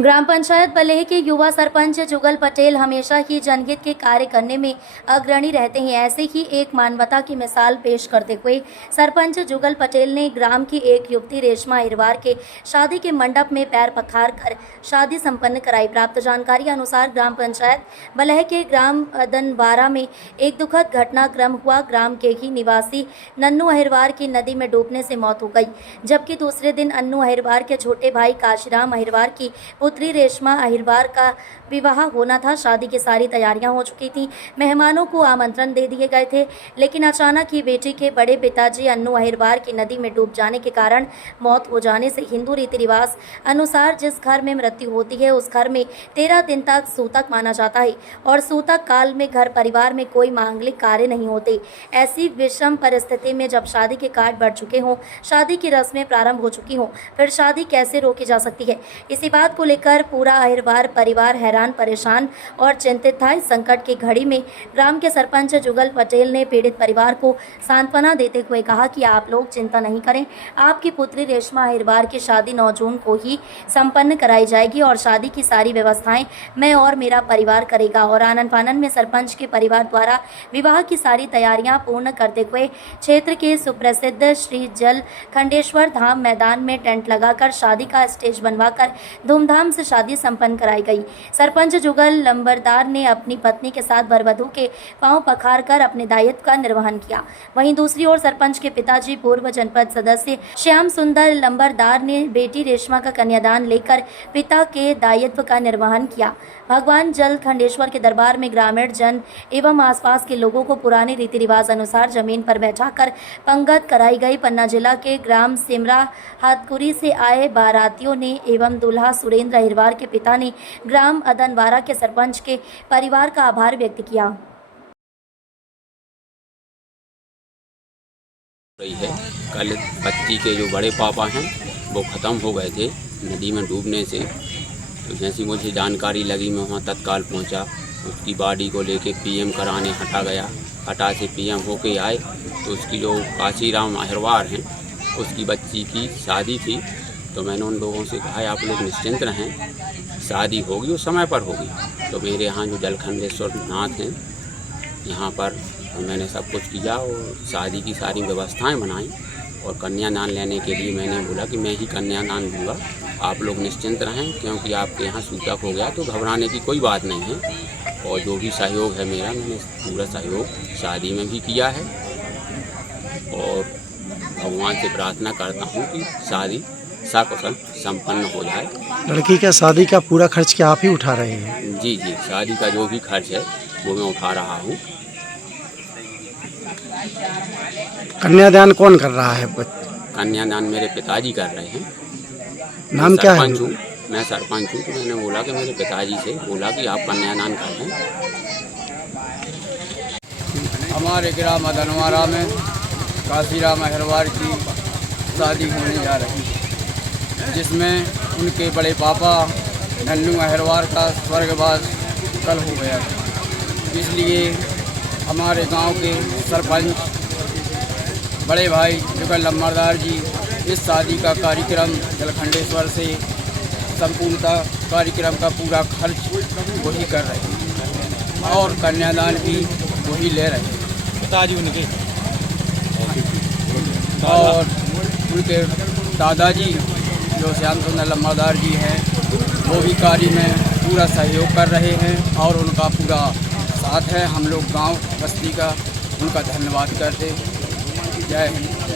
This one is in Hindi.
ग्राम पंचायत बलेह के युवा सरपंच जुगल पटेल हमेशा ही जनहित के कार्य करने में अग्रणी रहते हैं। ऐसे ही एक मानवता की मिसाल पेश करते हुए सरपंच जुगल पटेल ने ग्राम की एक युवती रेशमा अहिरवार के शादी के मंडप में पैर पखार कर शादी संपन्न कराई। प्राप्त जानकारी अनुसार ग्राम पंचायत बलेह के ग्राम अदनवारा में एक दुखद घटनाक्रम हुआ। ग्राम के ही निवासी नन्नू अहिरवार की नदी में डूबने से मौत हो गई, जबकि दूसरे दिन अन्नू अहिरवार के छोटे भाई काशीराम अहिरवार की पुत्री रेशमा अहिरवार का विवाह होना था। शादी की सारी तैयारियां हो चुकी थी, मेहमानों को आमंत्रण दे दिए गए थे, लेकिन अचानक ही बेटी के बड़े पिताजी अन्नू अहिरवार की नदी में डूब जाने के कारण मौत हो जाने से हिंदू रीति रिवाज अनुसार जिस घर में मृत्यु होती है उस घर में 13 दिन तक सूतक माना जाता है और सूतक काल में घर परिवार में कोई मांगलिक कार्य नहीं होते। ऐसी विषम परिस्थिति में जब शादी के कार्ड बढ़ चुके हों, शादी की रस्में प्रारंभ हो चुकी हों, फिर शादी कैसे रोकी जा सकती है? इसी बात को लेकर पूरा अहिरवार परिवार हैरान, परेशान और चिंतित था। इस संकट की घड़ी में ग्राम के सरपंच जुगल पटेल ने पीड़ित परिवार को सांत्वना देते हुए कहा कि आप लोग चिंता नहीं करें, आपकी पुत्री रेशमा अहिरवार की शादी 9 जून को ही संपन्न कराई जाएगी और शादी की सारी व्यवस्थाएं मैं और मेरा परिवार करेगा। और आनन फानन में सरपंच के परिवार द्वारा विवाह की सारी तैयारियां पूर्ण करते हुए क्षेत्र के सुप्रसिद्ध श्री जल खंडेश्वर धाम मैदान में टेंट लगाकर शादी का स्टेज बनवाकर धूमधाम से शादी संपन्न कराई गई। सरपंच जुगल लंबरदार ने अपनी पत्नी के साथ वरवधू के पांव पखार कर अपने दायित्व का निर्वहन किया। वहीं दूसरी ओर सरपंच के पिताजी पूर्व जनपद सदस्य श्याम सुंदर लंबरदार ने बेटी रेशमा का कन्यादान लेकर पिता के दायित्व का निर्वहन किया। भगवान जल खंडेश्वर के दरबार में ग्रामीण जन एवं आसपास के लोगों को पुराने रीति रिवाज अनुसार जमीन पर बैठाकर पंगत कराई गई। पन्ना जिला के ग्राम सिमरा हाथकुरी से आए बारातियों ने एवं दूल्हा सुरेंद्र अहिरवार के पिता ने ग्राम अदनवारा के सरपंच के परिवार का आभार व्यक्त किया। रही है कल बच्ची के जो बड़े पापा हैं वो ख़त्म हो गए थे नदी में डूबने से। तो जैसी मुझे जानकारी लगी मैं वहाँ तत्काल पहुँचा, उसकी बॉडी को लेके पीएम कराने हटा गया। हटा से पीएम होके आए तो उसकी जो काशीराम अहिरवार हैं उसकी बच्ची की शादी थी। तो मैंने उन लोगों से कहा आप लोग निश्चिंत रहें, शादी होगी उस समय पर होगी। तो मेरे यहाँ जो जलखंडेश्वर नाथ हैं यहाँ पर मैंने सब कुछ किया और शादी की सारी व्यवस्थाएं बनाई और कन्यादान लेने के लिए मैंने बोला कि मैं ही कन्यादान दूंगा, आप लोग निश्चिंत रहें, क्योंकि आपके यहाँ सूतक हो गया तो घबराने की कोई बात नहीं है। और जो भी सहयोग है मेरा, मैंने पूरा सहयोग शादी में भी किया है और भगवान से प्रार्थना करता हूँ कि शादी सकुशल संपन्न हो जाए। लड़की का शादी का पूरा खर्च क्या आप ही उठा रहे हैं? जी, शादी का जो भी खर्च है वो मैं उठा रहा हूँ। कन्यादान कौन कर रहा है? कन्यादान मेरे पिताजी कर रहे हैं। नाम क्या है? मैं सरपंच हूँ, तो मैंने बोला कि मेरे पिताजी से बोला कि आप कन्यादान कर दें। हमारे ग्राम अदनवारा में काशीराम अहिरवार की शादी होने जा रही है, जिसमें उनके बड़े पापा नन्नू अहिरवार का स्वर्गवास कल हो गया। इसलिए हमारे गांव के सरपंच बड़े भाई जुगल लंबरदार जी इस शादी का कार्यक्रम जलखंडेश्वर से संपूर्णतः कार्यक्रम का पूरा खर्च वही कर रहे हैं और कन्यादान भी वही ले रहे हैं। पिताजी उनके और उनके दादाजी जो श्याम सुंदर लंबरदार जी हैं वो भी कार्य में पूरा सहयोग कर रहे हैं और उनका पूरा साथ है। हम लोग गांव बस्ती का उनका धन्यवाद करते। जय हिंद।